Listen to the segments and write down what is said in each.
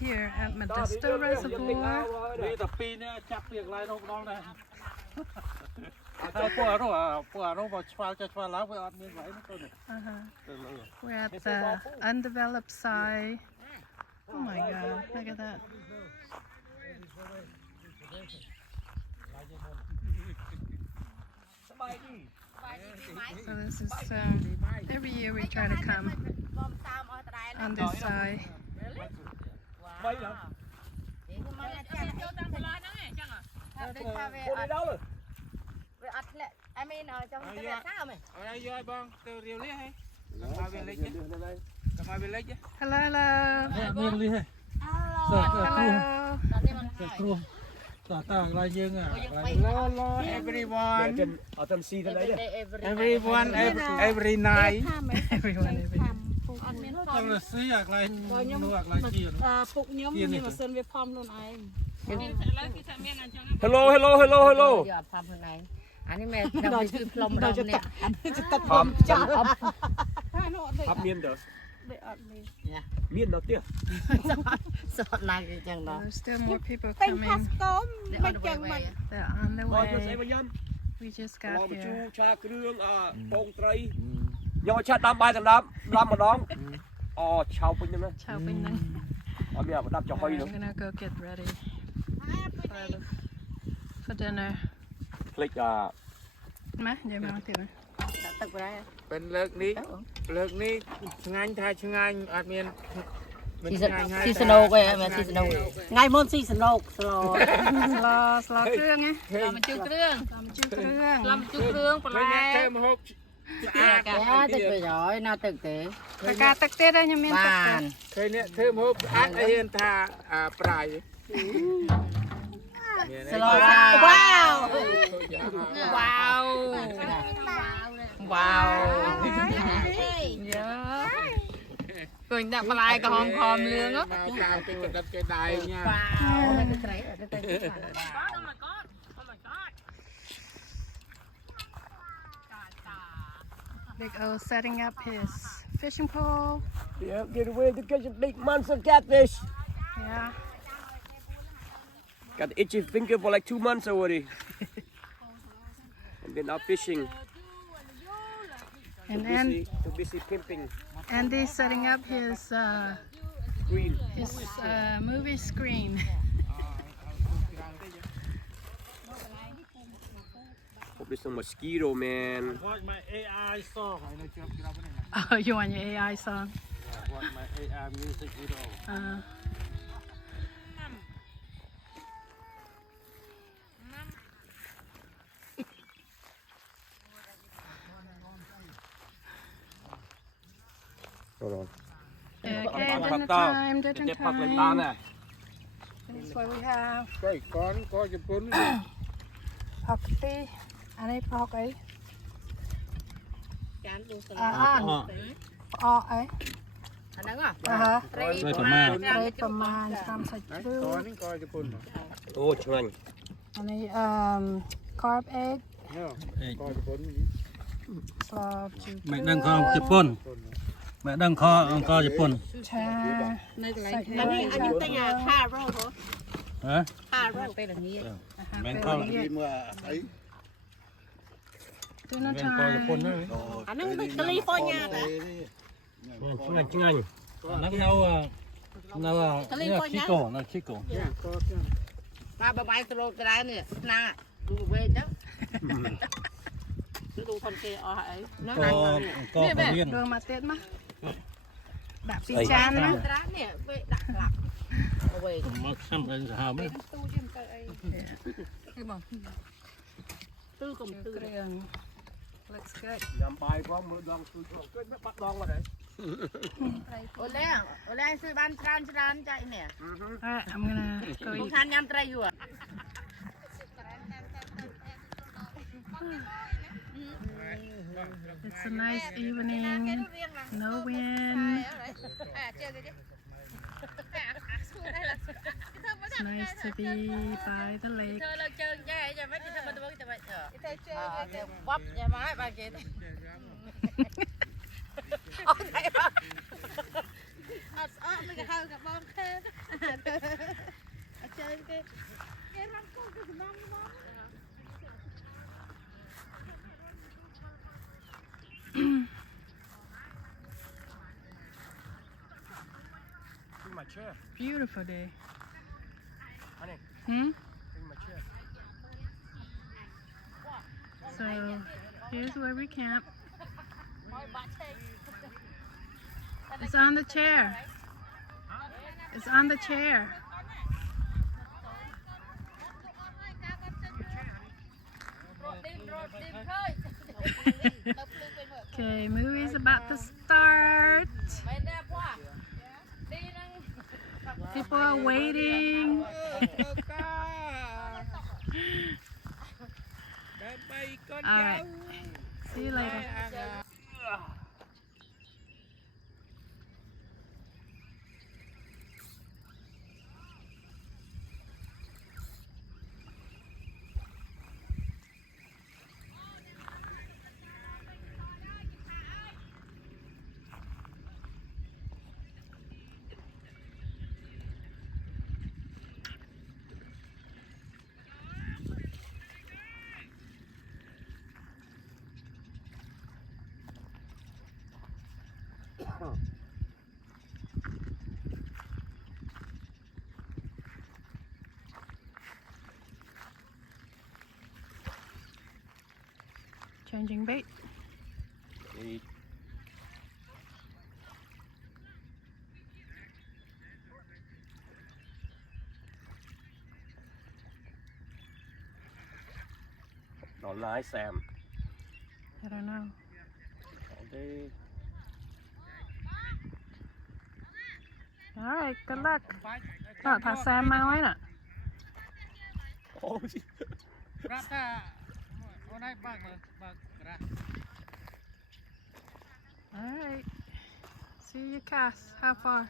here at Modesto Reservoir. We're at the undeveloped side. Oh my God, look at that. So this is, every year we try to come on this side. Hello, hello. Hello. Hello everyone. Everyone every night. Everyone, everyone. ពុកខ្ញុំមានម៉ាស៊ីនវាផំខ្លួនឯង Hello hello hello hello យកផំខ្លួនឯងអានេះមែនដល់គឺផ្លុំម្ដងនេះ ផំចាំផំមានទៅមានដល់ទៀត សតណាស់គេចឹងដល់ There's still more people ពេញ coming. ផាសកុំមិនចឹងមិន They're on the មកជួយស្អី way. មកញ៉ាំ We just ឡ got ម្ជូរ here. ឆាគ្រឿងពងត្រីយកឆាដាំបាយដណ្ដើមម្ដងអូឆៅពេញហ្នឹងណា Chow Ping Nang. អត់មានប្រដាប់ចំហុយ I'm ហ្នឹង gonna go get ready for dinner. ភ្លេច Ma, yeah, ma, too. ទឹកប្រែ เป็นเลิกนี้ឆ្ងាញ់ថាឆ្ងាញ់អត់មាន ស៊ីសណូកឯងមែនស៊ីសណូកថ្ងៃមុនស៊ីសណូកស្លោ Slow គ្រឿងហ៎ ឡំជូរគ្រឿង គ្រឿង ឡំជូរគ្រឿងបន្លែ ធ្វើម្ហូបស្អាត ទឹកទៅហើយណាទឹកទេ តកាទឹកទៀតហើយខ្ញុំមានទឹក បា ទៀត ន ឃើញនេះធ្វើម្ហូបស្អាតឲ្យហ៊ានថាប្រាយ ស្លោវ៉ាវវ៉ាវវ៉ាវវ៉ាវឃើញដាក់បន្លែក្រហមខំលឿង មកតាមគេកដិតគេដៃញ៉ា វ៉ាវទៅត្រៃទៅ Big O setting up his fishing pole. Yeah, get away to catch a big monster catfish. Yeah. Got the itchy finger for like 2 months already. I've been out fishing. And Too busy pimping. Andy's setting up his Green. movie screen. Hope there's no mosquito, man. my AI song ឲ្យនៅជាប់ក្របនេះ Oh, you want your AI song? what my AI music video Hold on. Okay, dinner time, dinner Để phật lên time. bàn này. That's what we have. កុយកនក៏ជប៉ុន Pork tea. អានេះ pork អី ចានដូចស្លោ អានអអអី អាហ្នឹង ត្រី ប្រមាណ ត្រីប្រមាណស្តាមសាច់ជ្រូ ក ក ននេះក៏ជប៉ុន Oh, chanh. អានេះcarb egg ក៏ជប៉ុន ស្លជូរ mẹ đang kho Japan mẹ đang kho Japan ឆា នៅកន្លែងខាងនេះអញទិញខារ៉ូ hả ខារ៉ូពេលល្ងាច mẹ kho dinner mẹ kho Japan time. đó អាហ្នឹងដូចកាលីហ្វ័រញ៉ាតា chừng nó nấu Chico nó Chico បាទបើបាយស្រូបទៅដែរនេះស្នាឌូវេចឹងគឺឌូថនគេអស់ហើយហ្នឹង có viên ដួងមកទៀតមកដាក់ពីចានណា ត្រានេះវេដាក់ក្លាប់វេ mà xăm lên hào mấy ទូជាទៅអីគឺបងទូកុំទូ គ្រឿង looks good Nhằm bài có một đòn tôi cho nó bắt đòn vào đấy. អូលែងជួយបានច្រើនចៃនេះ Alright, I'm gonna go បង eat. ខានញ៉ាំត្រីយូរ It's a nice evening, no wind. It's nice to be by the lake. ធ្វើលើជើងចេះចាំមិនទៅមើលទៅវិញទៅជើងបបយ៉ាមកបាយគេទៅអូថៃមក អត់ស្អកមិនក៏ហៅកាបងខើអត់ជើងគេរំគោគឺសំងបង my chair. Beautiful day. Honey, Hmm? bring my chair. So here's where we camp. It's on the chair. It's on the chair. Okay, movie's about to start. People are waiting. All right. See you later. Changing bait. Đi. Nó lái xem. I don't know. Đi. All right, good luck. Oh, thả Sam mau ấy nè. Ôi. All right. See you cast. How far?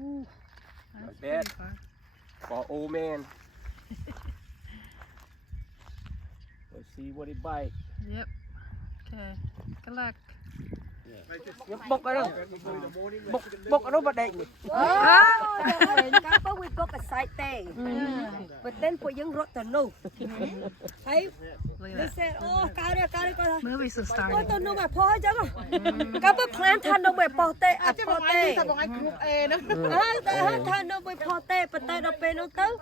Ooh, that's Not pretty bad. far. For old man. Let's see what it bite. Yep. Okay. Good luck. Bốc ở đâu? Bốc ở đâu mà đệm. Couple we book a site day, but then for young rot to know. Hey, Look they at that. said, oh, cao đi. Movies have Ôi started. tôi nuôi mà phô chứ mà. Couple plan than nuôi phô tê, à phô tê. Than nuôi phô tê, but tay đập bê nó tới.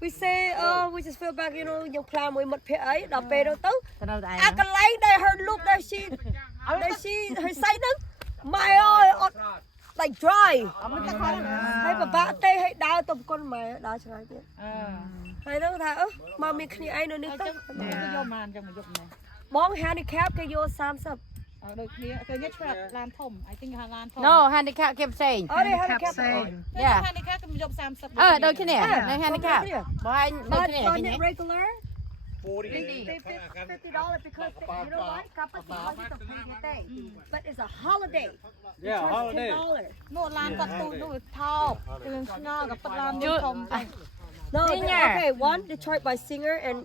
We say, we just feel back, you know, yung plan mới mất phía ấy, đập bê nó tới. À cái lấy đây, her look đây she, her side đó. My ơi, like dry. Hay bà bạ tê hay đau tụm con mày đau cho ai biết. Hay đó thà mà mình khi ai nữa nữa tới. Bóng handicap cái vô 30. No, handicap kept saying. Ở đây Handicap handicap. saying. Yeah. handicap ខ្ញុំយក30 Đôi khi nè, Yeah. đây handicap. Bỏ anh đôi But khi nè, for cái the nhé. regular, 40. they $50 because they, you know what? Couple deposit of pay. But it's a holiday. Yeah, holiday. $10. នោះឡានគាត់ទូចនោះវាថោកគឺស្ងល់ក៏ប៉ាត់ឡានមួយធំតែ No, Singer. okay. One Detroit by Singer and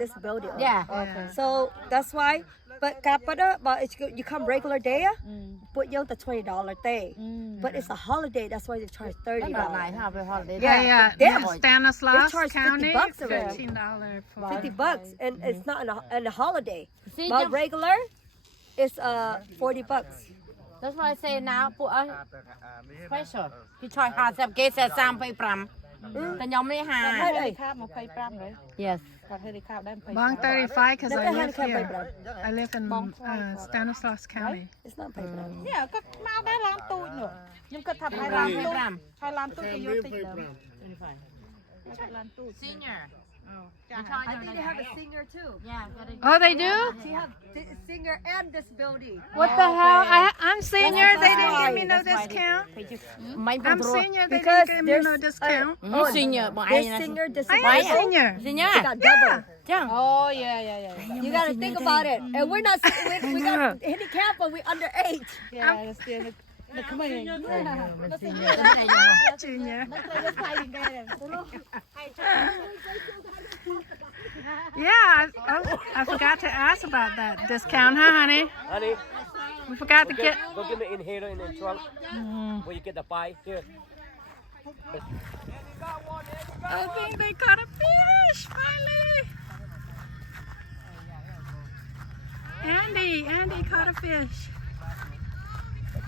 this building. Yeah. Okay. So that's why. But Kapada, but it's good. You come regular day, put you the $20 day. But it's a holiday. That's why they charge $30. Cái đoạn này ha, về holiday. Yeah. Hey, Damn. Stanislaus They charge County, $50 already. $15 for $50, and it's not in a holiday. See, But just- regular, it's $40. That's why I say now, put a special. He try hard to get that 35. តែខ្ញុំនេះហា handicap 25ហើយ Yes. គាត់ handicap ដែរ Bong 35 because That's I a live handicap here. playground. I live in Stanislaus County. It's not playground. នេះគាត់មកដែរឡានទូចនោះខ្ញុំគិតថាហើយឡានទូចហើយឡានទូចគេយកតិចដើមឡានទូច Senior. I think they have a singer too. Yeah. Oh, they do? They have singer and this building. What the hell? I'm senior. They didn't give me no discount. Mấy I'm bông senior. They Because didn't give me no there's discount. Senior. Bọn This anh singer, this I am a disabled. senior. Senior. They got double. Chẳng. Oh yeah You gotta think about it. And we're not, we got handicap, but we're underage. yeah Junior. Yeah, I forgot to ask about that discount, huh, honey? Honey, We forgot to get. go give me inhaler in the trunk where you get the pie. Here. I think they caught a fish finally. Andy caught a fish.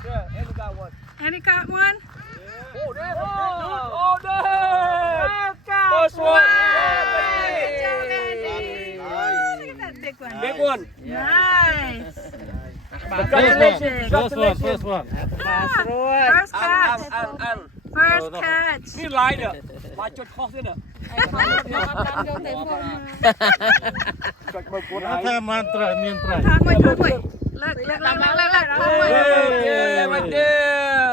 Yeah, and we got one. Andy caught one. Oh, there! Oh, there! First one! Good job, Andy. Oh, look at that big one. Big one. Nice. Congratulations. First one. First catch. And. First catch. นี่ลายเนี่ยลายจดคอเส้นอ่ะจดมือกดลาย ถ้ามันไตรเมียนไตร Thang quay. Look. Thang quay. right there.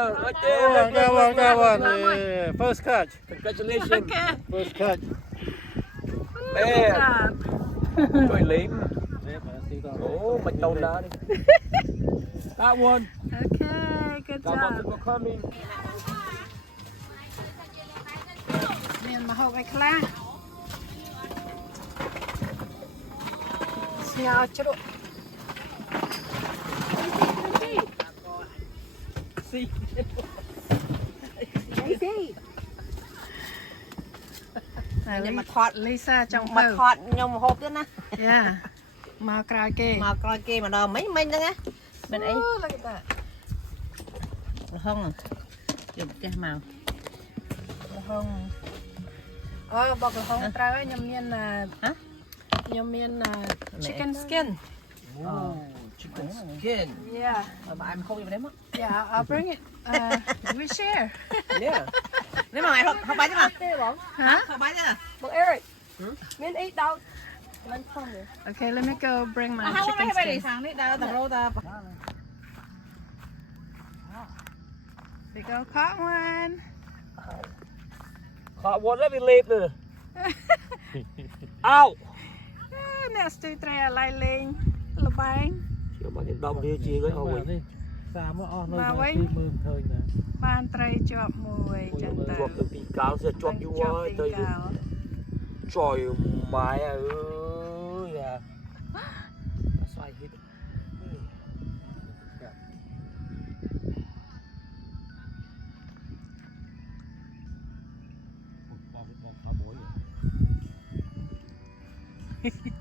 That one. First catch. Congratulations. Okay. First catch. Good job. ช่วยเลี้ยงโอ้มันโตนะนี่ That one. Okay, good That one job. for coming. មានមកហូបអីខ្លះស្ងោរជ្រក់ខ្ញុំមកថតលីសាចង់ មក បើ ថតខ្ញុំហូបទៀតណា យ៉ាមកក្រោយគេ មកក្រោយគេម្ដងមិញហ្នឹងណាមិនអី Look at that រហុងយកផ្ទះមក ល្ហុងអូបកល្ហុងត្រូវហើយខ្ញុំមានខ្ញុំមាន chicken skin Chicken skin. yeah បើអែមហូបយកនេះមក yeah I'll bring it we share Yeah. នេះមកឯងហូបបាយទេមក huh ហូបបាយទេ But Eric, men eat dog. Lunch time. okay let me go bring my ហើយ chicken បាយ skin ខាងនេះដើរទៅរោទៅ we go caught one ขอวนแล้วไปเล็บเลยอ้าว អ្នកស្ទីត្រីអាឡៃលេងលបែង เชื่อมันยังดำเรียจีเลยเอาไว้ សាមអស់នៅទីមើលឃើញណា បានត្រីជាប់មួយចឹងទៅ ជាប់ទៅទីកៅเสียจบอยู่ว่าទៅ កៅ จอยไม้อ่ะอย่าใส่ฮิต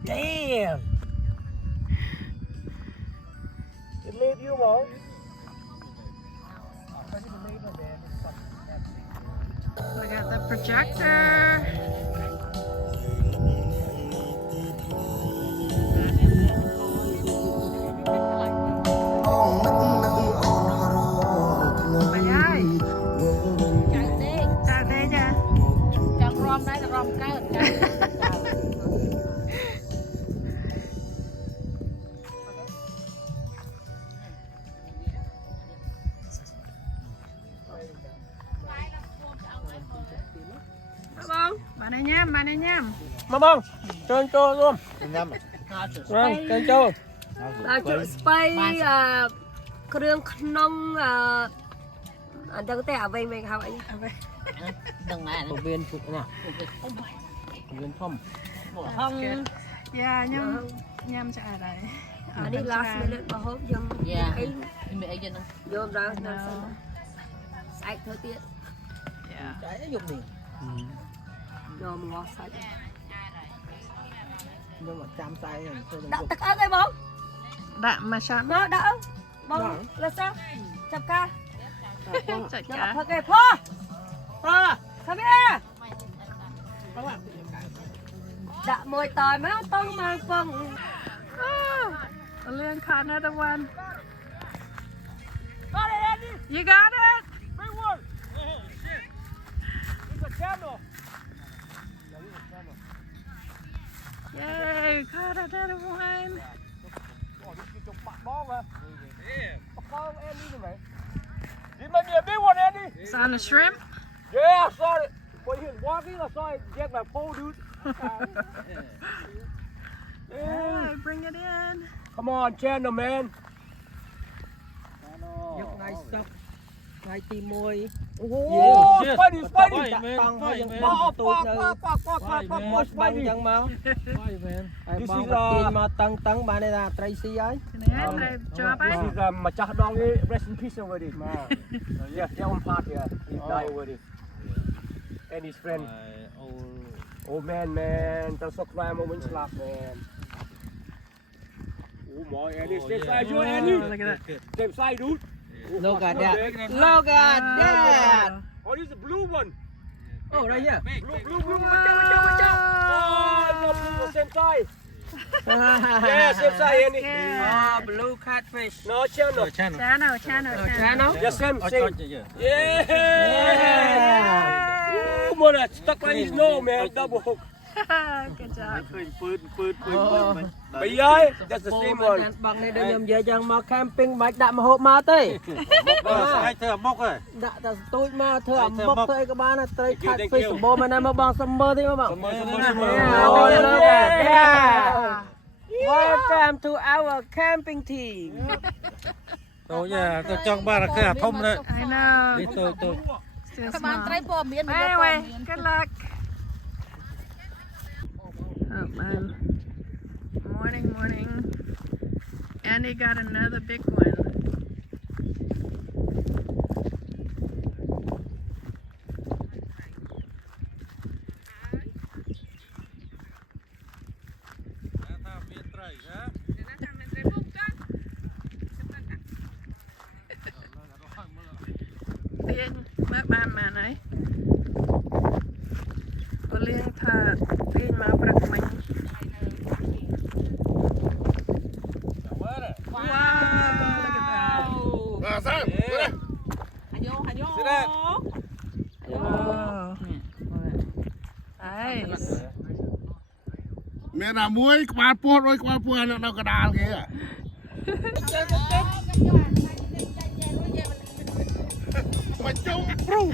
Damn! It leave you alone. we got the projector Mày ơi chào đây nha ចង់រំដែររំកើត bạn này nhám Mà bông, cho luôn. Vâng, cho. ដល់ជ្រក់ស្ពៃគ្រឿងក្នុងអញ្ចឹងទេអ្វីហៅអី ដឹងហើយ Một viên phục nè. Một viên thông. ហង yeah nhám cho ai đây អានេះ last minute មកហូបយើងអី មានអីចឹង យកដល់ដល់សិនស្អែកធ្វើទៀត yeah យកនេះ យកមកងាស់សាច់ Nhưng mà chăm tay này thôi. ដាក់ទឹកអើអីបង ដាក់មកឆាប់ មកដាក់បងលើសចាប់ការ ចាច់ យក ការ ផឹកឯផោខាងនេះដាក់មួយតើមកតង់មកពង លឿន caught another one you got it Big one. It's a camel. yay caught another one Oh, this is your fat ball, man. Yeah. Ball, Andy, man. This might be a big one, Andy. it's on the shrimp Yeah, I saw it. When he was walking, I saw it get my pole, dude. yeah bring it in Come on, channel, man. Nhấc ngay sắp ថ្ងៃទី1 អូស្បាយស្បាយ តាក់តង់ហើយយើងបោះទូចនៅស្បាយយ៉ាងមកហើយបងទាញមកតឹងបានទេថាត្រីស៊ីហើយ នេះត្រីជាប់ហើយ This isម្ចាស់ដងនេះ rest in peace already. Yeah, their own part here. He died already. And his friend. Oh man, the subscribe moment slap man. Oh my, Annie, step side, you Annie. Look at that. Step side, dude. Look at that. Look at that. Oh, this is the blue one. Oh, right here. Blue. Watch out. Oh, the blue same side. Yeah, same side, Annie. Blue catfish. No channel. Channel. Yeah, same. Yeah. Oh, man, that's stuck on his nose, man. Double hook. Good job. Bây ơi, that's the same one. បងនេះដូចខ្ញុំនិយាយចឹងមក camping មិនដាក់មហូបមកទេ ឲ្យធ្វើមុខហ៎ ដាក់តែស្ទូចមកធ្វើអាមុខធ្វើអីក៏បានដែរត្រី catfish សម្បូរមែនណាមកបងសំមើទេមកបង Welcome to our camping team ទៅទៅចង់បានគឺអាធំនេះ I know. នេះទៅ Still បាន small. ត្រីពណ៌មាន Anyway, good luck. Oh man. Morning. Andy got another big one. Tiên mất ban mà này. Có liên thà tiên mà bật mình. Wow, look at that. Wow. Nice. មានតែមួយក្បាលពោះដោយក្បាលពោះនៅកណ្ដាលគេមកចុងព្រុស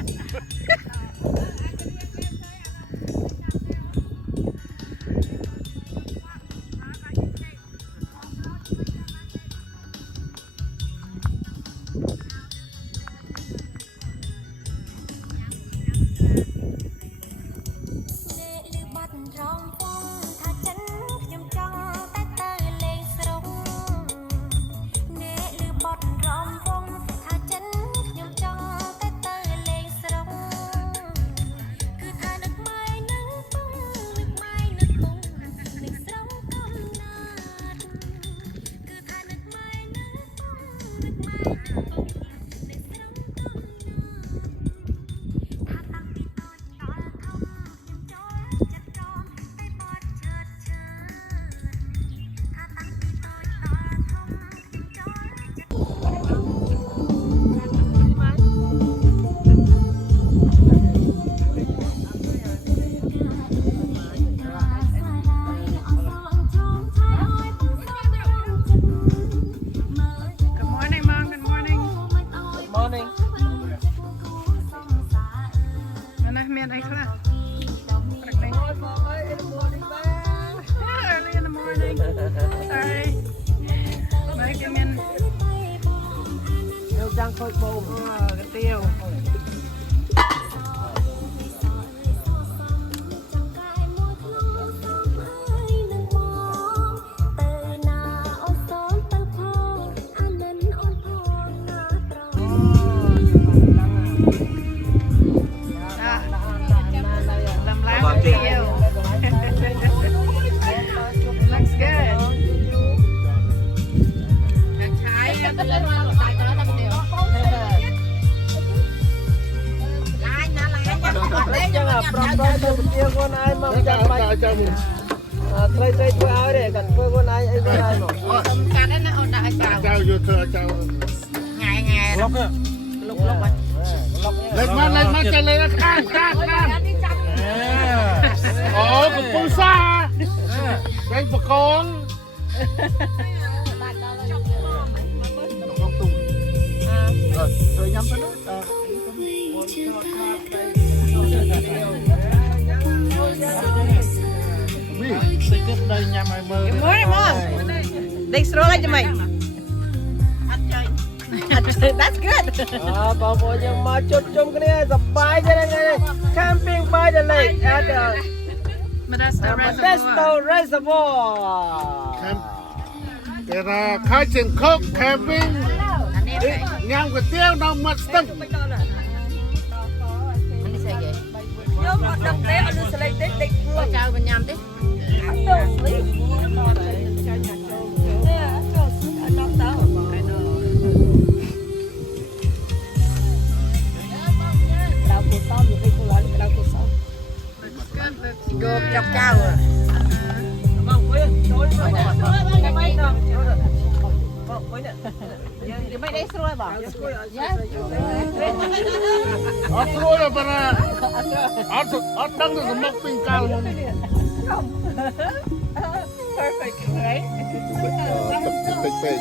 Tryធ្វើឲ្យទេគាត់ធ្វើខ្លួនឯងអីខ្លួនឯងមក សំខាន់ណាអូនដាក់ឲ្យចៅ ចៅយកធ្វើចៅ ថ្ងៃលុបលេខមកចេះលេខខាងអូកំពូសាចេញបកងទៅញ៉ាំទៅនោះ Morning, Mom. Thanks for all that, Jamai. That's good បងប្អូនយើងមកជួបជុំគ្នាសប្បាយចឹងហ្នឹង camping by the lake at the Modesto Modesto Reservoir គេថាខាច់ជើងខុក camping ញ៉ាំก๋วยตี๋ยวនៅមាត់ស្ទឹង ខ្ញុំអត់ដឹងទេអត់លឺសលេងទេដេកព្រោះ ចៅបញ្ញាំទេ ទៅស្លីយកចាប់ចៅ មកវិញចូលមក មិនដេកស្រួលបង អត់ស្រួលទេប៉ុន្តែអត់ដឹងទៅសំណុកពីកាលមុន perfect right ពេកពេក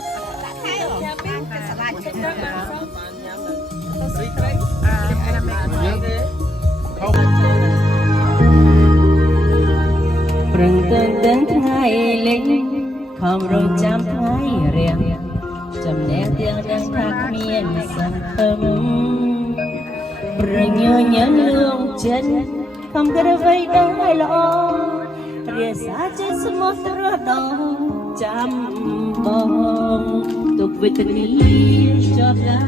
camping គេឆ្លាតចិត្តណាស់បាទ ព្រឹងទៅទាំងថ្ងៃលេងខំរងចាំថ្ងៃរៀងចំណេះទាំងដឹងថាគ្មានសង្ឃឹមព្រឹងញញឹមលួងចិត្តខំក្រវៃដែរល្អរាសាចិត្តស្មោះត្រង់ដល់ចាំបងទុកវេទនាជាប់ឡា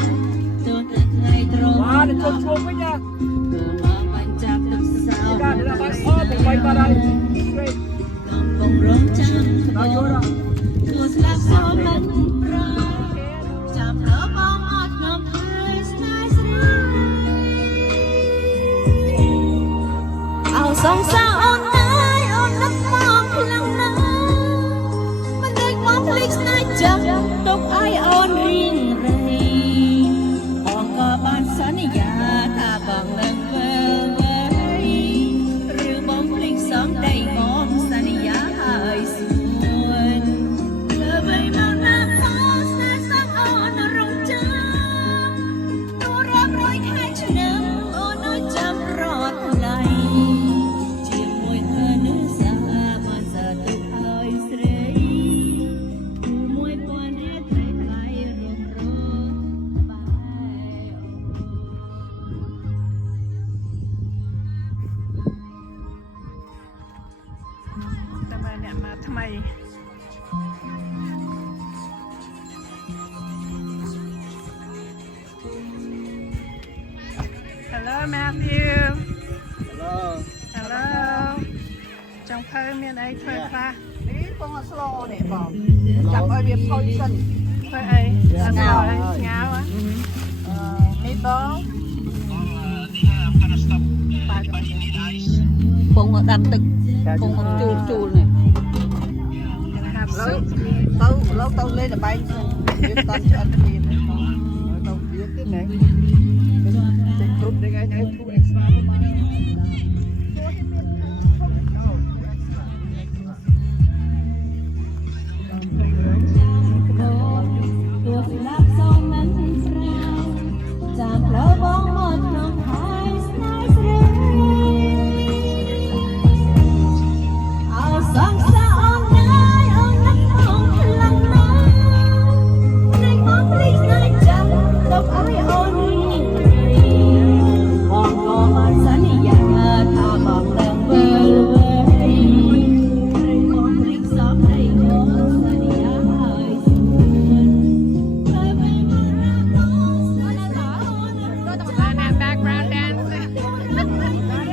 ទោះតែថ្ងៃត្រង់ បាទជុំជុំវិញណា គឺមកបញ្ចាប់ទឹកសោ បាទដល់បាយអត់ទៅបាយបាត់ហើយ straight កំពុងរងចាំដល់យល់ទោះស្លាប់សូមមិនប្រែចាំលើបងអត់ខ្ញុំហើយស្នេហ៍ស្រីអោសងសាអូនអើយអូននឹកមកខ្លាំងណាស់មិនដេកមកភ្លេចស្នេហ៍ចាំទុកឲ្យអូនរៀងរៃបងក៏បានសន្យាថាបងនឹងធ្វើអ្វីឬបងភ្លេចសំដីបងសន្យាឲ្យស្រួលលើបីមកណាផងស្នេហ៍សាប់អូនរងចាំទូរាប់រយខែឆ្នាំអូននៅចាំរត់ថ្លៃជាមួយអនុសាបានសាទុកឲ្យស្រីមួយពាន់រៀលថ្លៃរងរបាយ តែមកអ្នកមកថ្មី Hello Matthew hello Hello ចង់ភើមានអីធ្វើខ្លះ នេះបងអត់ស្លោនេះបងចាប់ឲ្យវាផុយសិន ធ្វើអីអត់ស្គាល់ហើយស្ងោហ៎ នេះបង ពងដាក់ទឹកពងជូលជូលនេះ ហាប់ លើ ស៊ុប ទៅលេងល្បែងសិនវាតន់ឆ្អិនគ្នាទៅវាទៀតណាចេញគ្រប់នេះឯងឲ្យធូរ extra មកបាន ទោះស្លាប់សូមមិនស្រាយចាំផ្លូវបងមកក្នុងហើយស្នេហ៍ស្រីអោសងសាអូនណាយអូននឹកផងខ្លាំងណាស់នៃបងភ្លេចស្នេហ៍ចាំទុកឲ្យអូនរីងរៃបងក៏បានសន្យាថាបងនឹងវិលវេឬបងភ្លេចសំដីបងសន្យាឲ្យស្រួល background dancer background dancer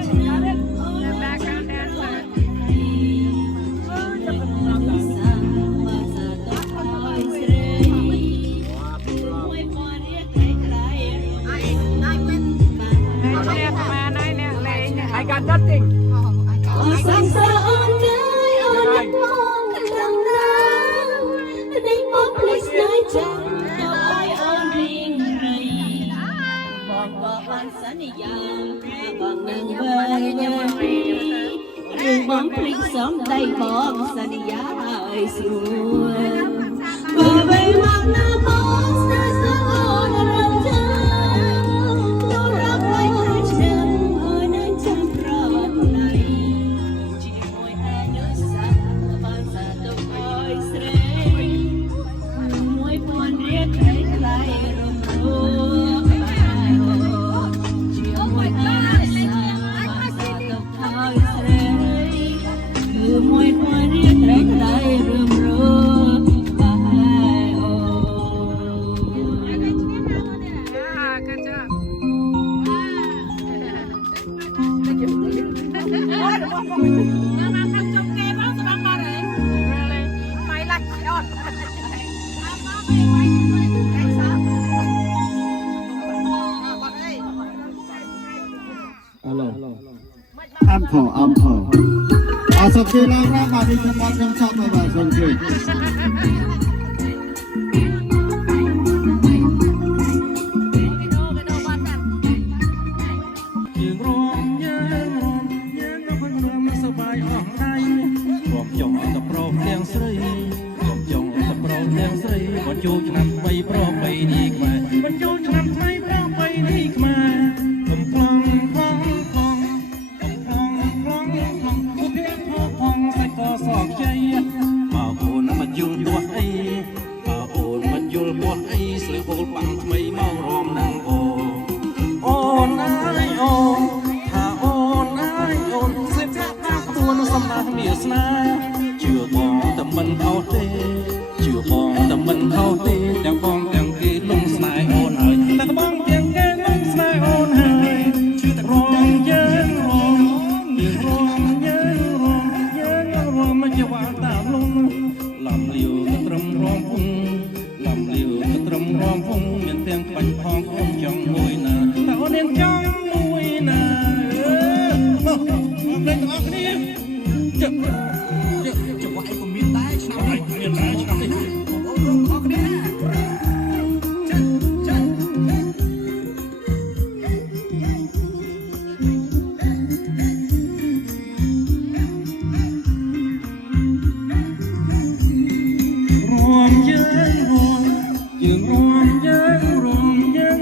អ្នកមកណៃអ្នកលេង I got nothing សង្សារអូនណាយអូននឹកមកខ្លាំងណាស់នេះមកភ្លេចស្នេហ៍ចាំទៅឲ្យអូនរៀងរៃបងក៏បានសន្យាថាបងនឹងវិលវេឬបងភ្លេចសំដីបងសន្យាឲ្យស្រួលបើបីមកណាបងស្នេហ៍សាអូនរំចាំទូរាប់រយខែឆ្នាំអូននឹងចាំប្រត់ថ្លៃជាមួយអនុសាបានសាទុកឲ្យស្រីមួយពាន់រៀលថ្លៃរ ជើងឡើងណាបាទនេះខ្ញុំអត់ខ្ញុំចប់ហើយបាទសូមជួយ យើងរំយើងនៅវិញរំសបាយអស់ថ្ងៃរំចង់ទៅប្រុសទាំងស្រីរំចង់ទៅប្រុសទាំងស្រីបើជួឆ្នាំ3ប្រុស3នេះខ្មែរបើជួឆ្នាំថ្មីប្រុស3នេះខ្មែរកំប្លង់ប្លង់ប្លង់កំប្លង់ប្លង់ប្លង់ពួកគេផងសាច់ក៏សោកជ័យបើអូនមិនយល់ទោះអីបើអូនមិនយល់ទោះអីស្លេហូលបាំងថ្មីមករំនឹងអូនអើយអូនថាអូនអើយអូនសិបថាខ្លួនសំណាស់មានស្នាជឿបងតែមិនខុសទេជឿបងតែមិនខុសទេទាំងបងទាំងគេលងស្នេហ៍អូនហើយតែបងទាំងគេលងស្នេហ៍អូនហើយជឿតែរងយើងរងមិនជាវាតាមលងលំលាវក៏ត្រឹមរងពុំលំលាវក៏ត្រឹមរងពុំមានទាំងបាញ់ផងអូនចង់មួយណាតែអូននឹងចង់មួយណាបងទាំងអស់គ្នាជឹកវាយក៏មានដែរឆ្នាំនេះមានដែរឆ្នាំនេះបងរងអស់គ្នា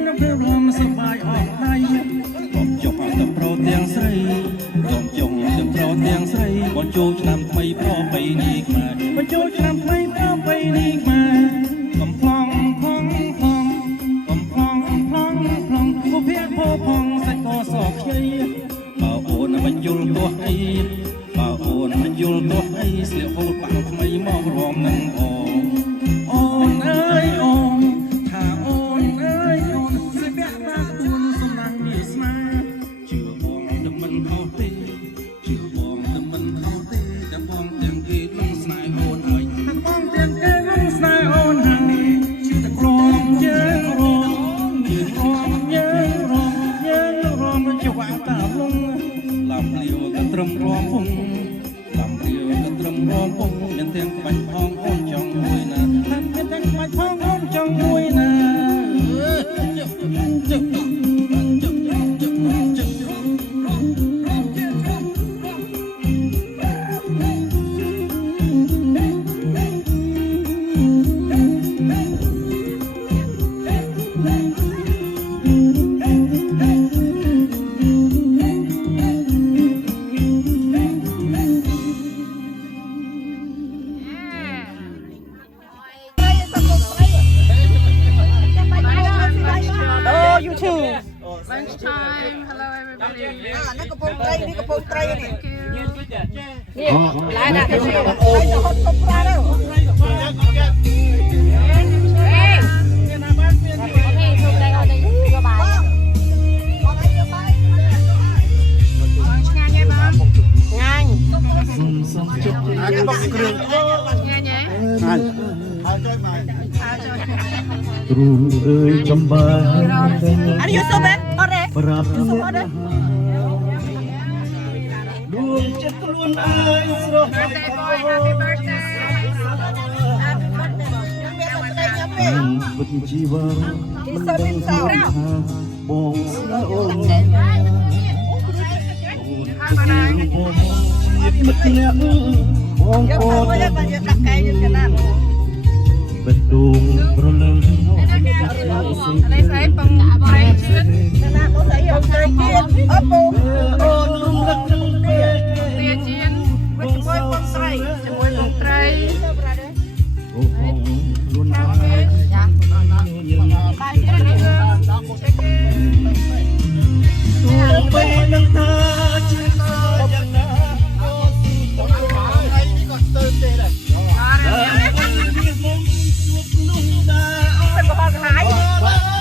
នៅពេលរំសប្បាយអស់ដៃបងចង់ទៅប្រូទាំងស្រីបងចង់ទៅប្រូទាំងស្រីបងចូលឆ្នាំថ្មីប្របីនេះខ្មែរបងចូលឆ្នាំថ្មីប្របីនេះខ្មែរកំប្លង់ប្លង់ប្លង់កំប្លង់ប្លង់ប្លង់ពុភ័ក្រផងសាច់ក៏សោកខ្ចីបើអូនមិនយល់ទោះអីបើអូនមិនយល់ទោះអីស្លៀកហូលបាំងថ្មីមករំនឹងអូនអើយអូនថាអូនអើយអូនស្លៀកបាក់ខ្លួនសំណាងមានស្មាជឿបងតែមិនខុសទេជឿបងតែមិនខុសទេតែបងទាំងគេលងស្នេហ៍អូនហើយតែបងទាំងគេលងស្នេហ៍អូនហើយជឿតែក្រំយើងរងមិនជាវាតាមលងលំលាវក៏ត្រឹមរងពុំលំលាវក៏ត្រឹមរងពុំមានទាំងបាញ់ផងអូនចង់មួយណាមានទាំងបាញ់ផងអូនចង់មួយណាLunchtime. Hello everybody. នេះកំពង់ត្រីនេះកំពង់ត្រីនេះ ឡាដាក់ទៅ អូនហត់សុំប្រាទៅ អូខេជុំដែរអត់ទេយកបាយឆ្ងាញ់ទេបងឆ្ងាញ់ អាចបុកគ្រឿង ញ៉ែញ៉ែ អាច គ្រូអើយចំបើ អានេះយូសូមែនអត់ទេ ប្រាប់ អត់ទេ ដួងចិត្តខ្លួនអើយស្រស់ Birthday boy, happy birthday. វិជ្ជីវៈមិនដឹងថាបងស្គាល់អូនជាមិត្តអ្នកបងប្អូនបេះដូងប្រលឹង Này sẽ bằng bay chuyên. អពូអូនលំលឹកពេ Tia chiên. Với môi con trai. Cho môi con trai. អូខ្លួនអើយ Bay chuyên đi cơ. Check in. ទូទៅនឹងថាជាយ៉ាងណាអូស៊ីទៅថ្ងៃនេះក៏ស្ទើរទេដែរ Hãy subscribe cho kênh Ghiền Mì Gõ để không bỏ lỡ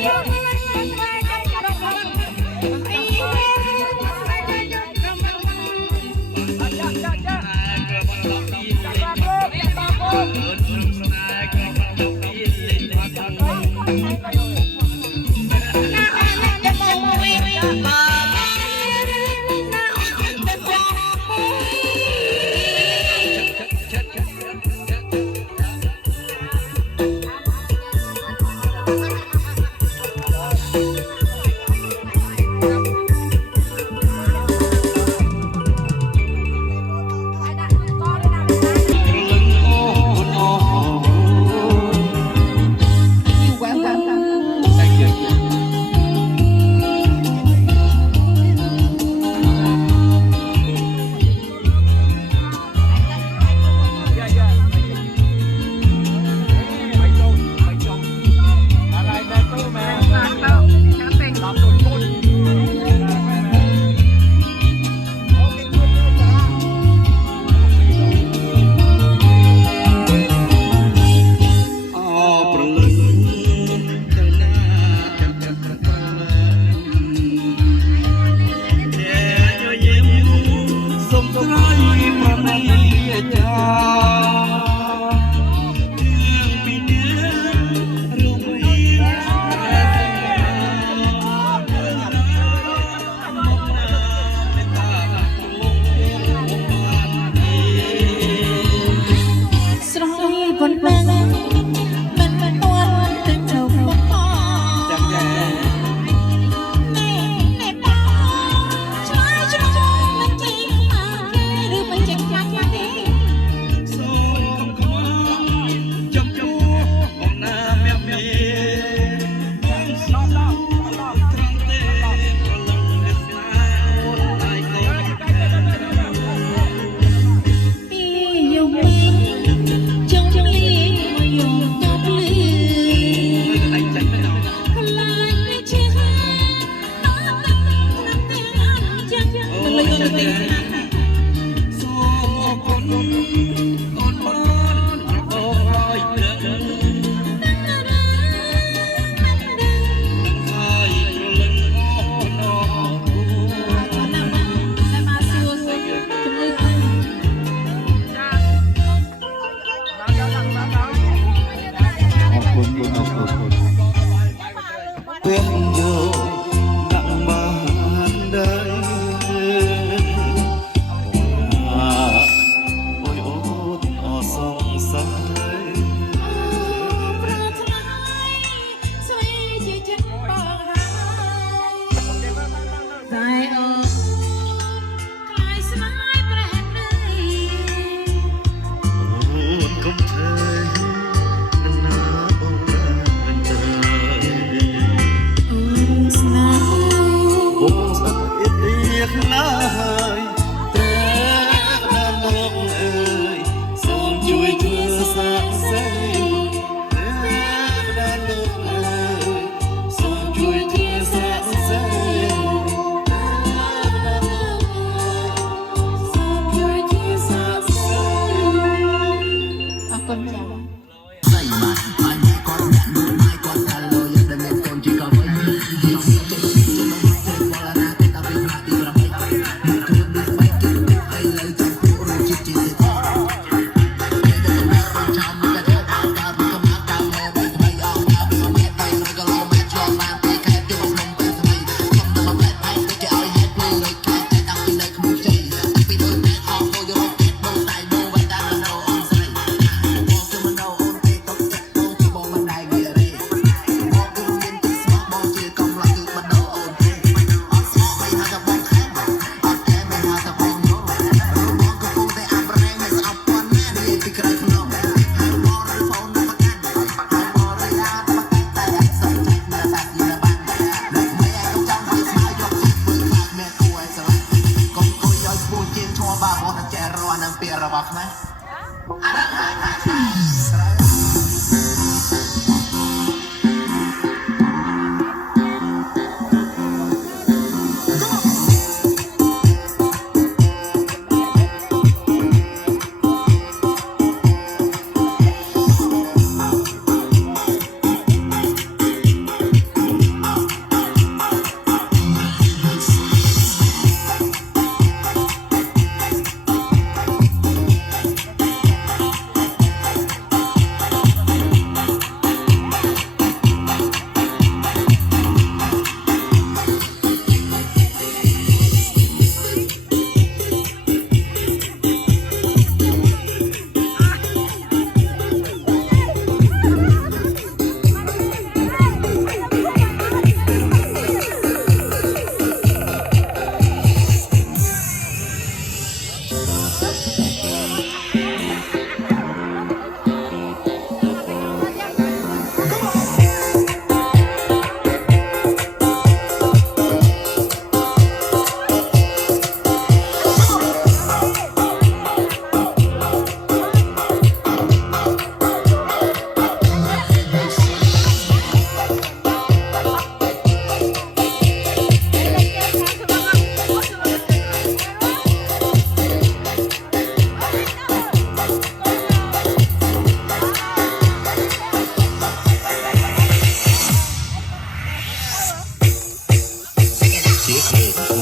Hãy subscribe cho kênh Ghiền Mì Gõ để không bỏ lỡ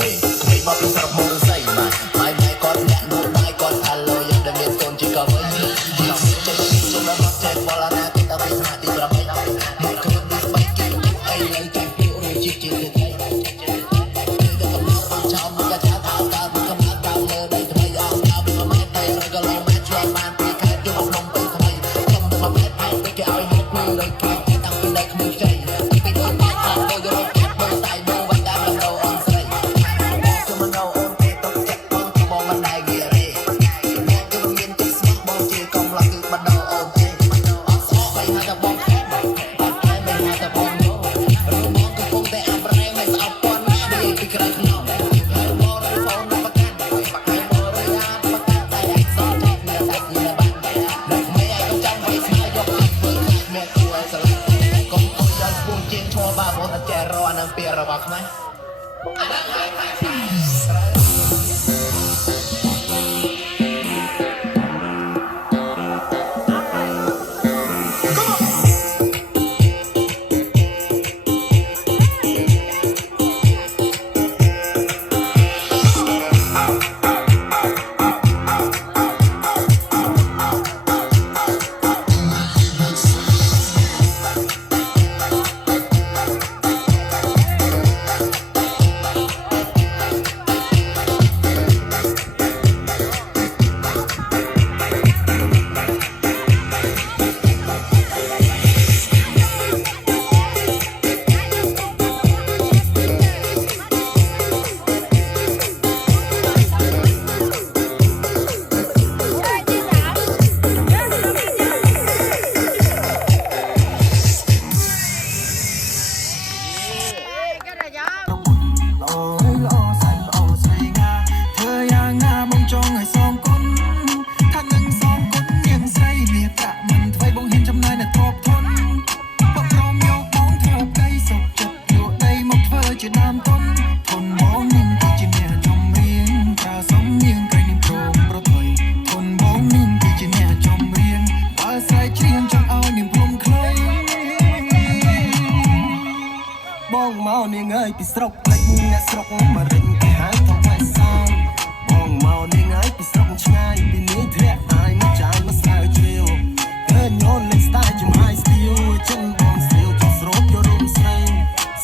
លេធ្វើមកពីស្រុកមរស័យមកហើយម៉ែគាត់អ្នកនោះម៉ែគាត់ថាលោយ៉ាងដែលមានកូនជាកវិញចេះចូលមកចេះបលណាគេទៅពីថ្នាក់ទី8មកខ្លួននេះស្បែកគេអីលើតែពីរួចជាទៅទៅកំណត់ចោលមកកាថាដល់កំណត់ដល់លើដីថ្មីអស់ដល់ពីម៉ែតែរកឡងម៉ែជួយបានពីខែយកមកនំទៅថ្មីខ្ញុំទៅមកម៉ែទៅគេឲ្យហូបមួយលើគេតាំងពីនៅក្មេងចៃពីដល់ម៉ែថាទៅយករកគេមើលតែមើលវិញតាមដល់អូនស្រីគឺមិនដល់អូនទេទៅចាក់បងទៅបងមិនដែរវាទេគឺមិនមានចិត្តស្មោះបងជាកំឡុងគឺមិនដល់អូនទេអត់ស្អកឲ្យថាបងខែមិនថាបងយោរូបបងកំពុងតែអាប់រែងឲ្យស្អប់ពាន់ណាវាពីក្រៅខ្នងហើយបងរកបងប្រកាន់បាក់ហើយបងរកអាប្រកាន់តែអក្សរតែមានតែពីបាននៅក្មេងឲ្យចាំឲ្យស្មើយកអត់ធ្វើខាត់មានគួរឲ្យស្រឡាញ់កុំអុយដល់ពួងជាងឈរបាបងតែចេះរកអានឹងពាក្យរបស់ខ្មែរបងមកនាងអើយពីស្រុកផ្លេចអ្នកស្រុកមករិញគេហៅថាវ៉ែសាយបងមកនាងអើយពីស្រុកឆ្ងាយពីនេះធ្លាក់ហើយមកចាយមកស្រាវជ្រាវឃើញញោនលេងស្ទាយចំហាយស្ទៀវចិនបងស្ទៀវចុះស្រូបយករួមស្រី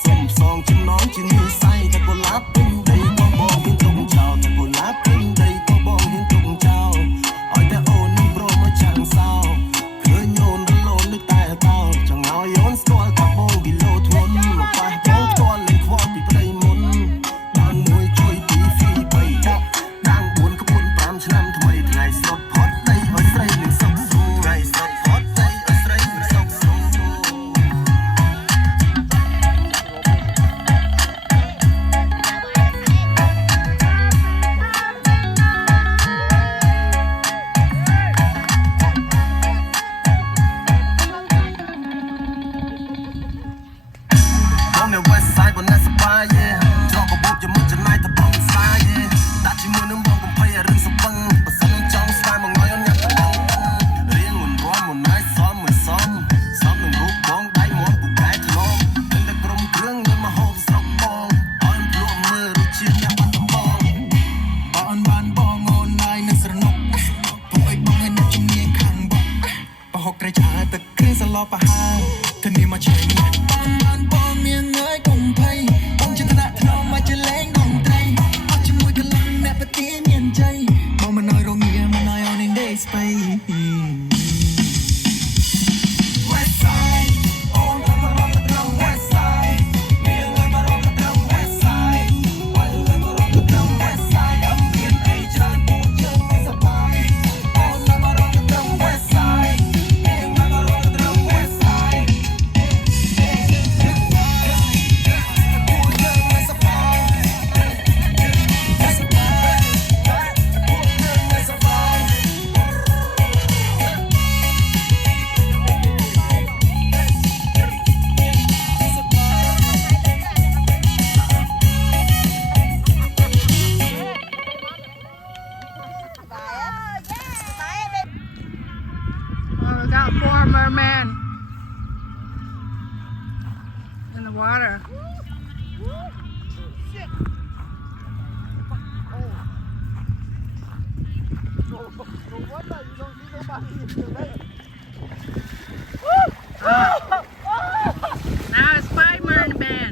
សុំផ្សងចំណងជានិស័យតែកុលាបពេញដីបងបងមានទុំចោលតែកុលាបពេញដីក៏បងមានទុំចោលឲ្យតែអូននឹងប្រមមកចាំងសោឃើញញោនរលូននៅតែតោចង់ឲ្យអូនស្គាល់ថាបងពីលោធ្ងន់មកប៉ះបងផ្ទាល់លេងខ្វល់ពីប្តីមុនបានមួយជួយពីហ្វី3ដាក់ដាំង4ក្បួន5ឆ្នាំថ្មីថ្ងៃស្រុតផុតដីឲ្យស្រីនឹងសុខស្រួលថ្ងៃស្រុតផុតដីឲ្យស្រីនឹងសុខស្រួលនៅ West Side បងអ្នកសប្បាយយេចង់បបោកជាមួយចំណាយតែបងស្លាយយេដាក់ជាមួយនឹងបងកំភៃឲ្យរឿងសពឹងបើសិនចង់ស្ដាយមកងើយអត់អ្នកដឹងរៀងមិនរាំមិនណាយសមមិនសមសមនឹងរូបបងដៃមាត់ពូកែថ្នមតែក្រុមគ្រឿងនៅមកហូបស្រុកបងអន់ភ្លក់មើលរសជាតិអ្នកបាត់ដំបងអន់បានបងអូនណៃនឹងស្រណុកពុកអីបងឲ្យអ្នកជំនាញខាងបងបោះក្រៃឆ្អើទឹកគ្រឿងសឡបប្រហើធានាមកឆ្ងាយបានបងមានងើយកុំភ័យបងចិត្តដាក់ថ្នមមកចលែងបងត្រីអត់ជាមួយកលឹងអ្នកប្រទានមានជ័យបងមិនឲ្យរងាមិនឲ្យអូនដេកស្បៃWest Side អូនទៅមករកត្រង់ West Side មានងើយមករកត្រង់ West Side វល់ទៅមករកត្រង់ West Side អត់មានអីច្រើនពូជើងមិនសប្បាយអូនទៅមករកត្រង់ West Side មានងើយមករកត្រង់ West Side Oh, we got 4 mermen in the water. Now it's Fireman Man.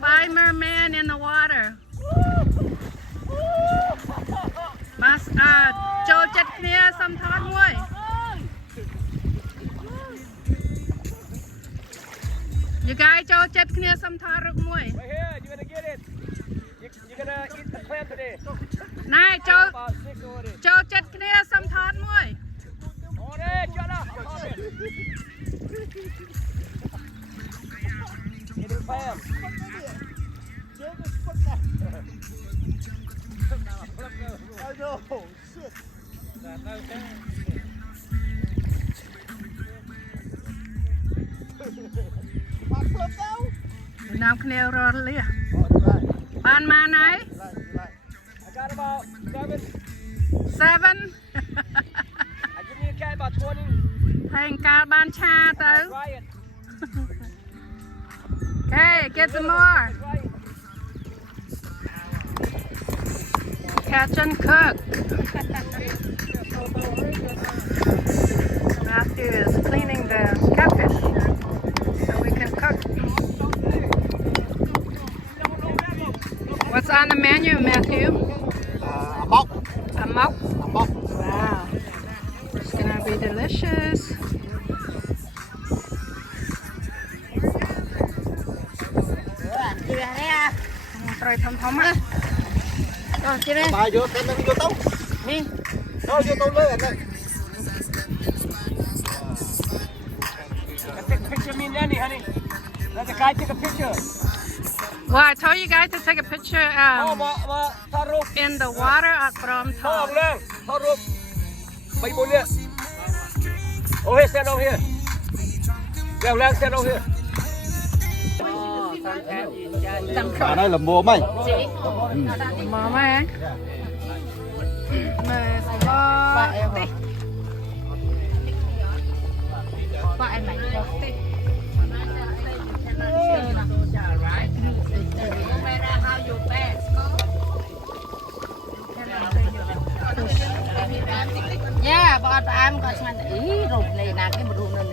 Fireman Man in the water. Masចូលចិត្តគ្នាសំថតមួយ You guys ចូលចិត្តគ្នាសំថតរូបមួយ Right here, you're gonna get it. You're gonna eat the clam today. ណែចូល About 6 already. ចូលចិត្តគ្នាសំថតមួយ Already, shut up. Eating clam. น้ำគ្នារត់លះបានមកណៃ I got about 7. 7 I give me a cat about 20. ហើយកាលបានឆាទៅ Try it. Okay get some more Try it. catch and cook Matthew is cleaning the catfish so we can cook What's on the menu, Matthew? A móc. A mok. A móc. Wow. It's gonna be delicious. Rồi thơm thơm á. Rồi chị đây. Bài vô cái nó vô tấu. Đi. Nó vô tấu lên này. Take a picture of me and Nanny, honey. Let the guy take a picture. Well, I told you guys to take a picture Taruk. in the water at from Come top. on, Lang. Taruk. Mấy bốn nữa. Over here, stand over here. Leo, Lang, stand over here. Ở đây là mua mày. Mở mà. Mà có Vậy mày Yeah, but I'm got some ý rụt này nè cái rụt này.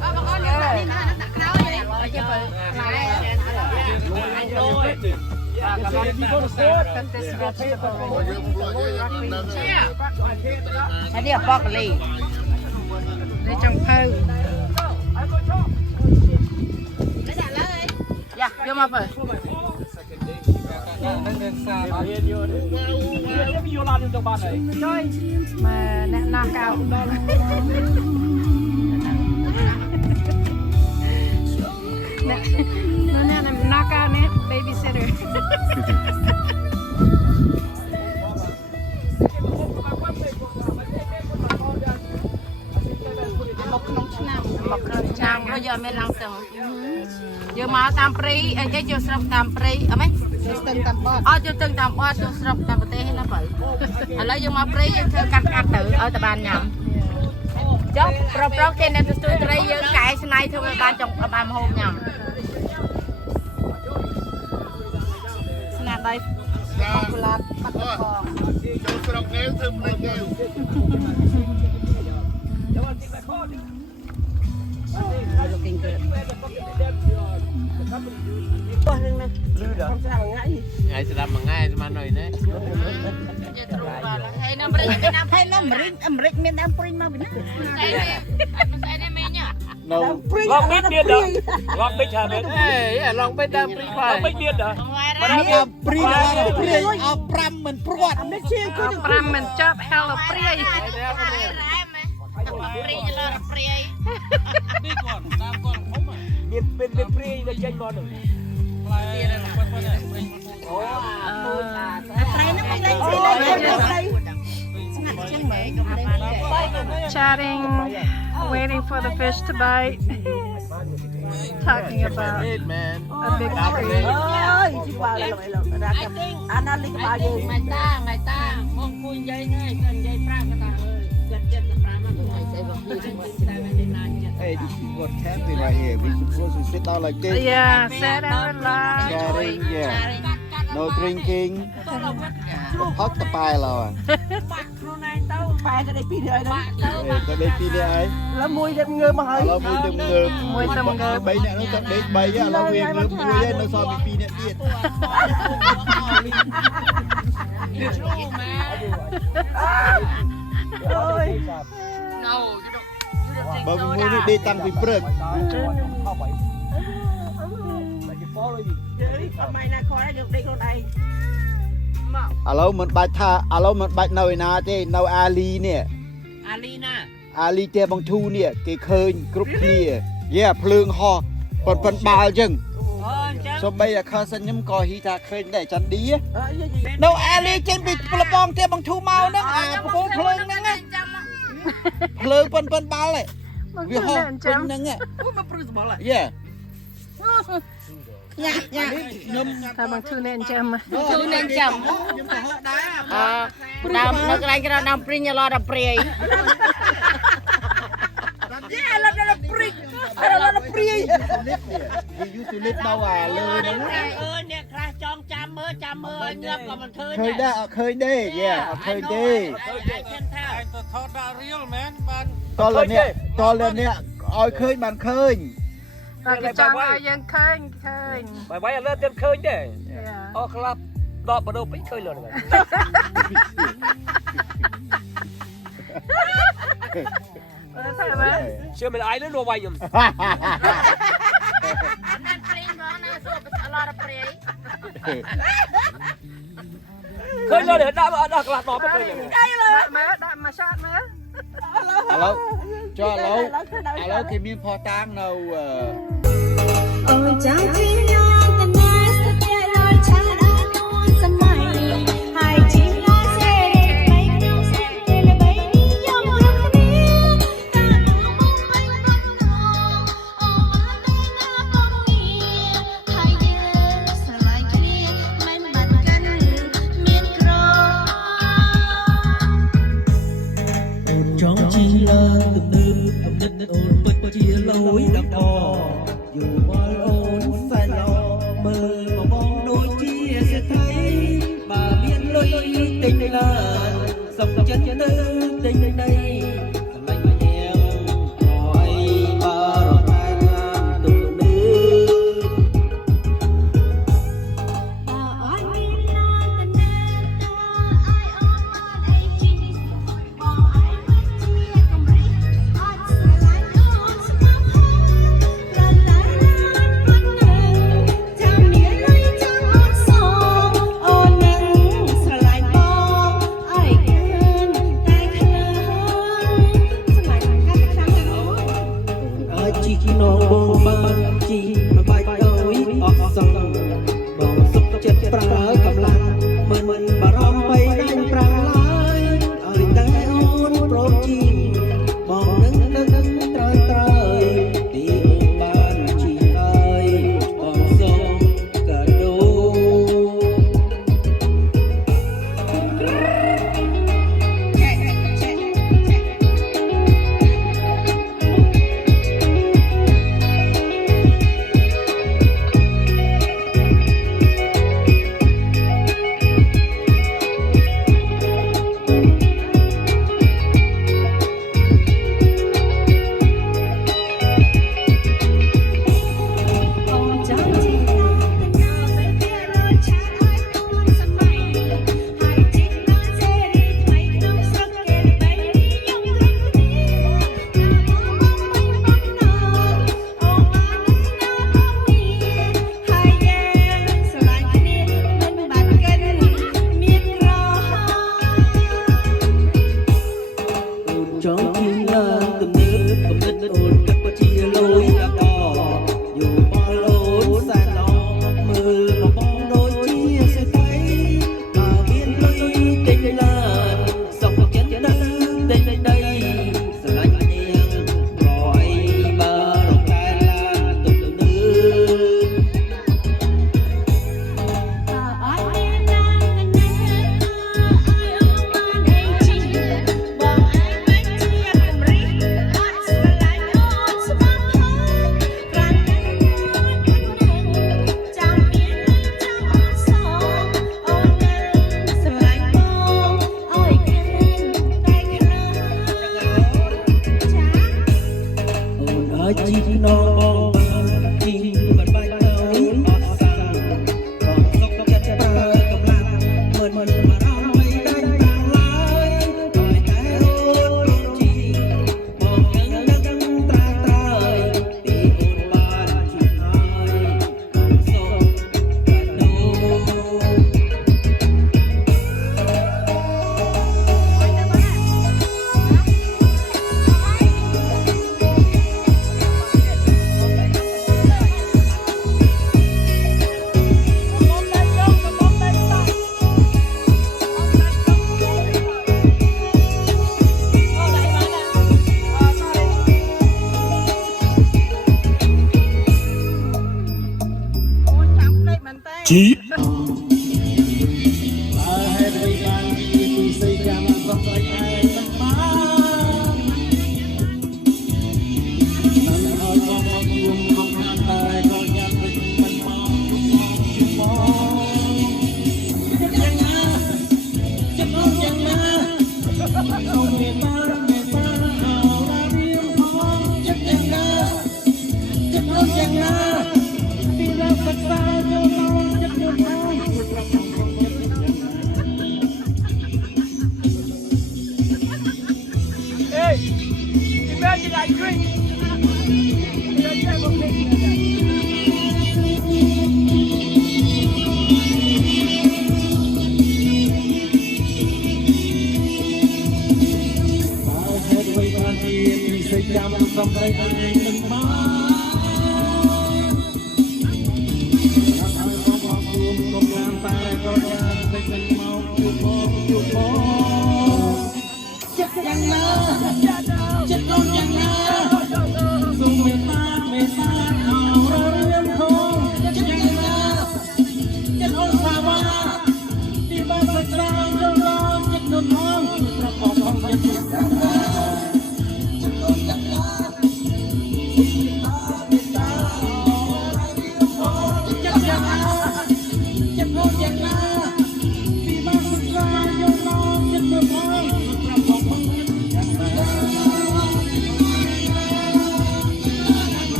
Bà con nhớ đi nó đặt cáo vậy. Ở trên bờ lại. Hãy đi học bọc lì. để trồng thơ. Dạ, vô mà phải. Mà nè nó cao. Nè nó knock out nè babysitter. Chàng bây giờ mới làm xong. Giờ mà tam pri, anh ấy cho sập tam pri, à mấy? Cho từng tam bát, cho sập tam bát thế nó phải. Lấy giờ mà pri, chơi cắt tự ở tập ban nhầm. Chốc, pro cái này tôi thấy giờ cái này thôi ban trong ban hôm nhầm. Nè đây. Chocolate, bắt con. Châu sọc nghêu thơm lên nghêu. Looking good. Ngày sẽ làm bằng ngày mà nói đấy. Hay nó Amerik miền Nam Pring mà Việt Nam. Đây đây mẹ nhá. Đâu. Long bít điên đó. Long bít hả bên? Ê, lòng bên đam pri phải. Long bít điên đó. Ngoài Mà ra. nó pri ở pram mình pruat. Pram mình chop hell of free. Miền pri nó chênh ngon rồi. Chatting, waiting for the fish to bite. Talking about a big tree. Hey, this is what camping right here. We supposed to sit down like this. Yeah, sit down and relax. Sharing, yeah. no drinking ផឹកតប៉ែឡើយ ខ្លួនឯងទៅប៉ែទៅដេកពីនេះហើយទៅ ទៅដេកពីនេះហើយ แล้วមួយទៀតងើបមកហើយ ឥឡូវមួយទៅងើបមួយទៅងើប3នាក់នោះទៅដេក3ឥឡូវវាងើបមួយហើយនៅសល់ពី2នាក់ទៀតបើមួយនេះដេកតាំងពីព្រឹក ម៉ៃណាខយយើងដេកខ្លួនឯង ឥឡូវមិនបាច់ថាឥឡូវមិនបាច់នៅឯណាទេនៅអាលីនេះ អាលីណា អាលីទេបងធូនេះគេឃើញគ្រប់គ្នាយេភ្លើងហោះប៉ុនបាល់អញ្ចឹងសូម្បីតែខើសិនខ្ញុំក៏ហ៊ីថាឃើញដែរចន្ទឌីនៅអាលីចេញពីប្របងទេបងធូមកហ្នឹងអាប្រពងភ្លើងហ្នឹងភ្លើងប៉ុនបាល់វាហោះពេញហ្នឹងមកព្រឹសបាល់យេញ៉ាខ្ញុំថាបងធូអ្នកចាំខ្ញុំក៏ហោះដែរដើមនៅកន្លែងក្រៅដើមព្រីងឡដល់ព្រាយ Yeah, I love the prick. I love the prick. We used to live នៅអាលើហ្នឹង អ្នកខ្លះចង់ចាំមើលញឹកក៏មិនឃើញ ឃើញដែរអត់ឃើញទេយេអត់ឃើញទេ ថតដាក់ real man បាន តលនេះឲ្យឃើញបានឃើញ តែចាំឲ្យយើងឃើញ បាយឥឡូវទៀតឃើញទេអស់ក្លាប់ដកបដូរពេញឃើញលឿនហ្នឹង ជឿមិនអាយលើវាយខ្ញុំ ព្រីងបងណាសួរឡដល់ព្រាយ ឃើញលឿនដាក់ក្លាប់ដកមកឃើញ មើលដាក់មកឆាតមើល ឥឡូវចុះឥឡូវគេមានផតាងនៅ អូនចាំជីញ៉ាំតែណែស្ទែដល់ឆាដល់នួនសម័យហើយជីញ៉ាំសេរីបីខ្ញុំសេរីល្បីនេះយកគ្រប់គ្នាកាលមកបងវិញបងណោអូមកតែណាបងងារហើយយើងស្រឡាញ់គ្នាមិនបាត់កាន់មានក្រ អូនចង់ជិះឡើងទំនើបអូនពិតជាលយដល់កយូរមកអូនសែនល្អមើលមកបងដូចជាសេដ្ឋីបើមានលុយទិញឡានសុខចិត្តទៅទិញដីសម្លាញ់មកយ៉ាងអើយបើរត់តែតាមទុកនឿ បើអត់មានឡានតែណែតាឲ្យអូនបានអីជីបងឲ្យមកជាកំរិះអត់ស្រឡាញ់អូនស្គាល់ផងតែឡានប៉ុណ្ណឹងចាំមានលុយចាំអូនសងអូននឹងស្រឡាញ់បងឲ្យខ្លួនតែខ្លាំងស្រឡាញ់កាត់ខ្លាំងអូន អាចជីកនងបងបានជីមិនបាច់ដោយអស់សង្ឃបងសុខចិត្តប្រើកម្លាំងមិនបារម្ភបីដាច់ប្រាំងឡើយឲ្យតែអូនព្រមជីបងនឹងត្រើយទីអូនបានជីហើយបងសូមកាដូ អ បងជីមិនបាច់ទៅអត់សាំងបងសុខចិត្តប្រើកម្លាំងមិនអារម្មណ៍មិនដាច់តាំងឡើយឲ្យតែអូនជីបងនឹងដឹងត្រាត្រើយពីអូនបានជួយឲ្យសុខជី Imagine I drink.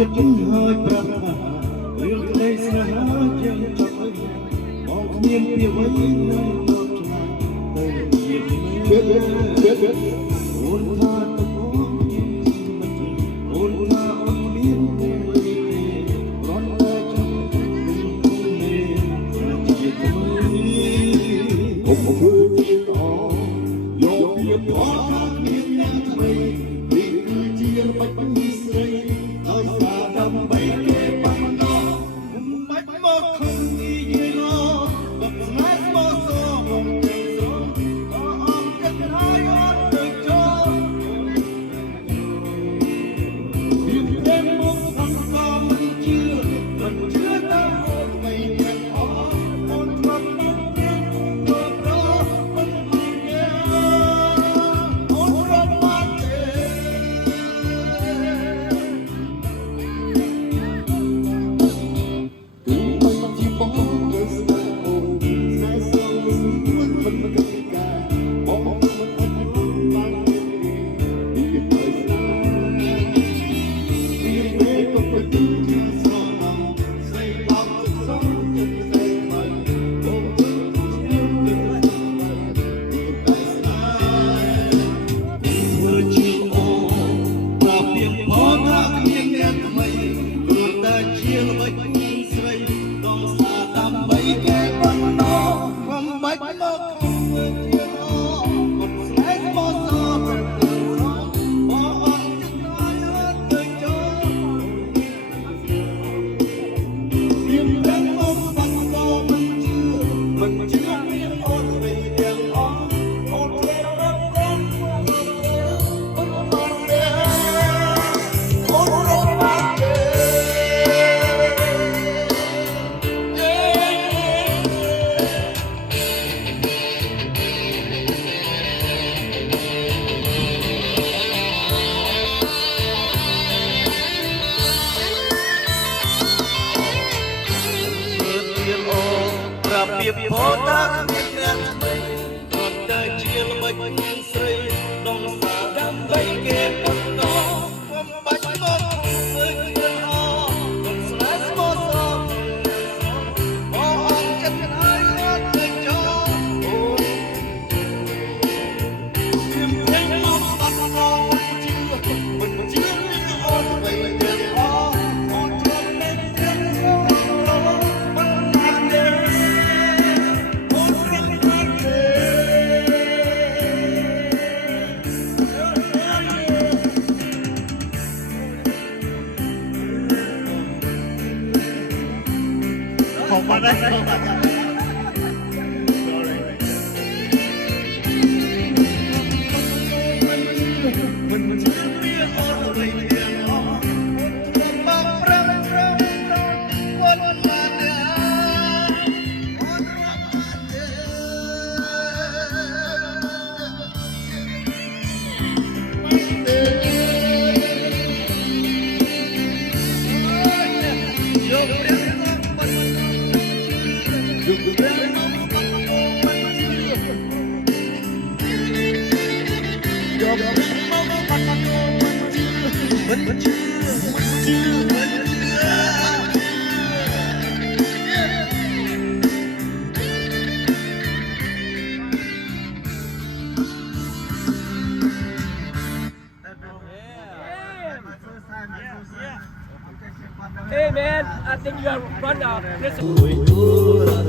ចិត្តហើយប្រាប់ថារឿងក្តីស្នេហាយ៉ាងចង់បងគ្មានពីអ្វីនៅដល់ឆ្ងាយទៅជាតិអូនថាទៅបងមិនអូនថាអូនមានអ្វីទេរត់តែចាំនេះជាតិអូនធ្វើតយកពីបោះថាមានអ្នកថ្មីនេះគឺជាបាច់បញ្ញស្រីឲ្យសារដើម្បីគេបានដល់បាច់មកខំនិយាយរកស្នេហ៍មកសងបងទៅក៏អត់គិតហើយអត់ទៅចោ មានអ្នកថ្មីគាត់ទៅជាល្បិចមានស្រីដងសាដើម្បីគេបន្តខ្ញុំបាច់មកធ្វើជាហោខ្ញុំស្នេហ៍ស្មោះសរបងអងចិត្តហើយគាត់ទៅចូលអូខ្ញុំពេញមកស្បាត់មកមិនជឿអូនទៅទៀតអូនចូលមិនទៀតមិនណាស់ទេអូនមិនណាស់ទេผมมาได้Hey man, I think you are run out. Listen.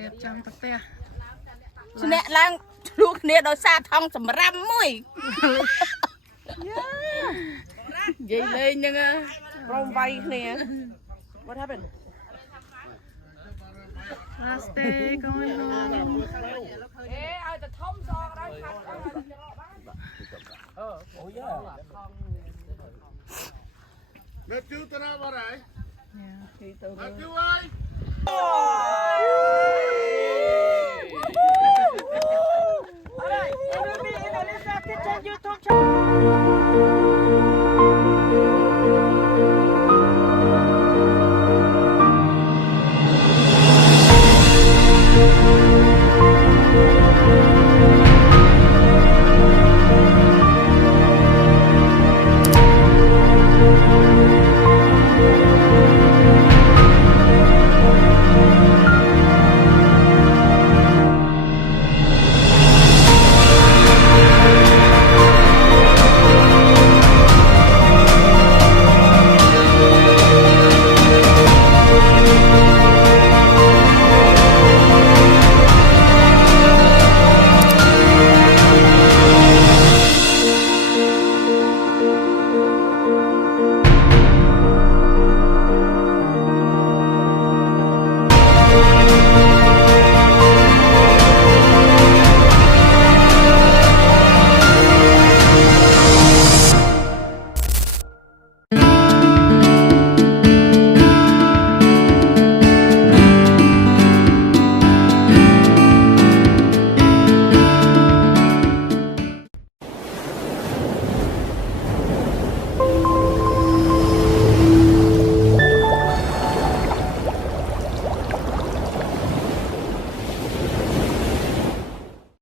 រៀបចំប្រទេស ស្នាក់ឡើងឆ្លូគ្នាដោយសារថងសម្រាប់មួយនិយាយលេងហ្នឹងប្រមវាយគ្នា What happened Last day going on អេឲ្យតែធំសងដល់ខាត់អូយ៉ា Nó chú tao nói bao này? Yeah. Nó chú ơi! Alright, it will be in Alisa Kitchen YouTube channel.